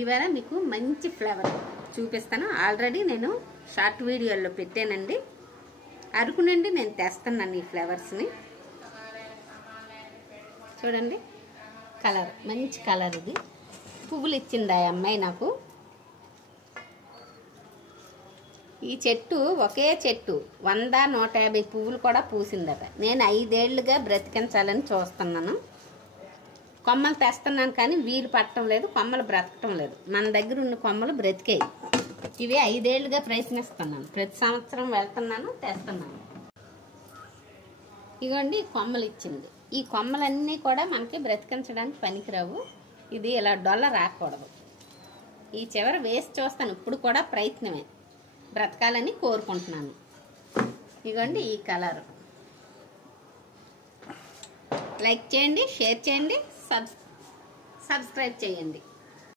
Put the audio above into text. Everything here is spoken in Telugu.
ఇవాళ మీకు మంచి ఫ్లేవర్ చూపిస్తాను. ఆల్రెడీ నేను షార్ట్ వీడియోలో పెట్టానండి. అరకు నుండి నేను తెస్తున్నాను ఈ ఫ్లవర్స్ని. చూడండి, కలర్ మంచి కలర్. ఇది పువ్వులు ఇచ్చింది ఆ అమ్మాయి నాకు. ఈ చెట్టు ఒకే చెట్టు 100-150 పువ్వులు కూడా పూసిందట. నేను 5 ఏళ్లుగా బ్రతికించాలని చూస్తున్నాను. కొమ్మలు తెస్తున్నాను కానీ వీలు పట్టడం లేదు, కొమ్మలు బ్రతకటం లేదు. మన దగ్గర ఉన్న కొమ్మలు బ్రతికాయి. ఇవి 5 ఏళ్లుగా ప్రయత్నిస్తున్నాను. ప్రతి సంవత్సరం వెళ్తున్నాను, తెస్తున్నాను. ఇగోండి కొమ్మలు ఇచ్చింది. ఈ కొమ్మలన్నీ కూడా మనకి బ్రతికించడానికి పనికిరావు. ఇది ఇలా డొల్ల రాకూడదు. ఈ చివర వేసి చూస్తాను. ఇప్పుడు కూడా ప్రయత్నమే, బ్రతకాలని కోరుకుంటున్నాను. ఇగోండి ఈ కలర్. లైక్ చేయండి, షేర్ చేయండి, సబ్స్క్రైబ్ చేయండి.